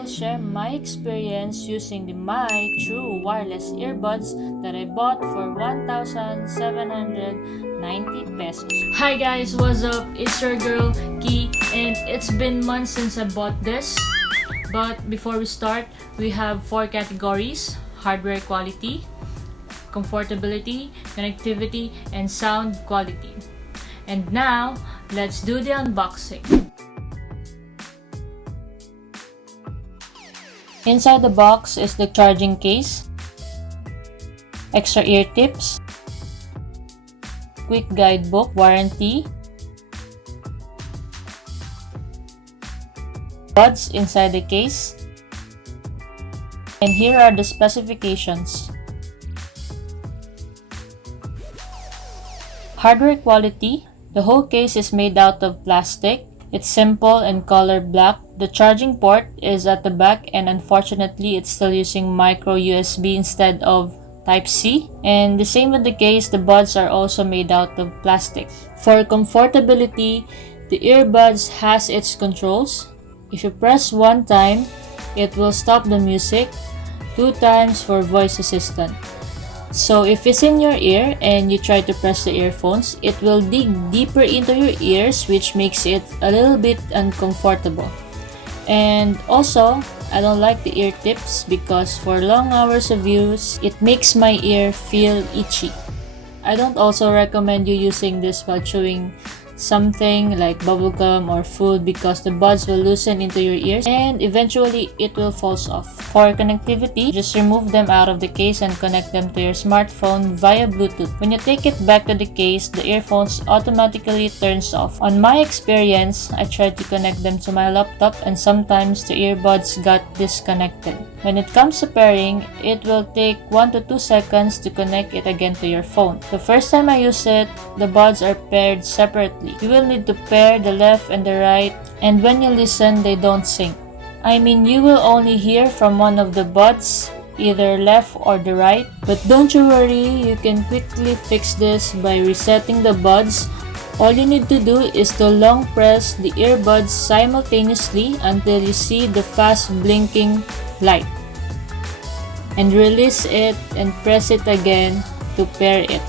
will share my experience using the My True wireless earbuds that I bought for 1,790 pesos. Hi guys, what's up? It's your girl Key, and it's been months since I bought this. But before we start, we have 4 categories: hardware quality, comfortability, connectivity, and sound quality. And now, let's do the unboxing. Inside the box is the charging case, extra ear tips, quick guidebook, warranty, buds inside the case, and here are the specifications. Hardware quality: the whole case is made out of plastic. It's simple and color black. The charging port is at the back, and unfortunately it's still using micro USB instead of Type-C. And the same with the case, the buds are also made out of plastic. For comfortability, the earbuds has its controls. If you press 1 time, it will stop the music, 2 times for voice assistant. So if it's in your ear and you try to press the earphones, it will dig deeper into your ears, which makes it a little bit uncomfortable. And also, I don't like the ear tips because for long hours of use, it makes my ear feel itchy. I don't also recommend you using this while chewing something like bubblegum or food because the buds will loosen into your ears and eventually it will fall off. For connectivity, just remove them out of the case and connect them to your smartphone via Bluetooth. When you take it back to the case, the earphones automatically turns off. On my experience, I tried to connect them to my laptop and sometimes the earbuds got disconnected. When it comes to pairing, it will take 1 to 2 seconds to connect it again to your phone. The first time I use it, the buds are paired separately. You will need to pair the left and the right, and when you listen, they don't sync. I mean, you will only hear from one of the buds, either left or the right. But don't you worry, you can quickly fix this by resetting the buds. All you need to do is to long press the earbuds simultaneously until you see the fast blinking light, and release it and press it again to pair it.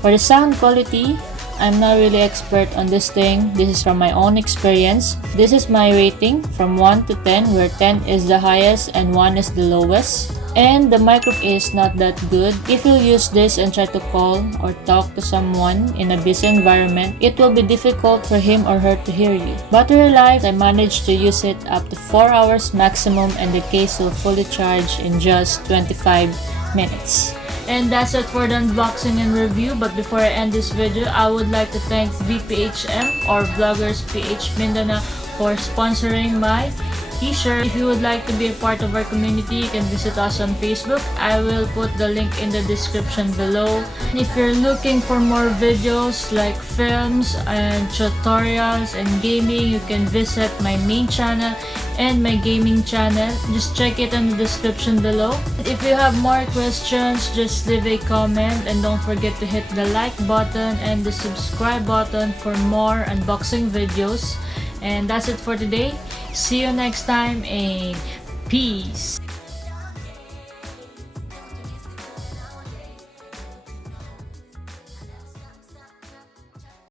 For the sound quality, I'm not really expert on this thing. This is from my own experience. This is my rating from 1 to 10, where 10 is the highest and 1 is the lowest. And the microphone is not that good. If you use this and try to call or talk to someone in a busy environment, it will be difficult for him or her to hear you. Battery life, I managed to use it up to 4 hours maximum, and the case will fully charge in just 25 minutes. And that's it for the unboxing and review. But before I end this video, I would like to thank VPHM or Vloggers PH Mindanao for sponsoring my t-shirt. If you would like to be a part of our community, you can visit us on Facebook. I will put the link in the description below. If you're looking for more videos like films and tutorials and gaming, you can visit my main channel and my gaming channel. Just check it in the description below. If you have more questions, just leave a comment, and don't forget to hit the like button and the subscribe button for more unboxing videos. And that's it for today. See you next time, and peace.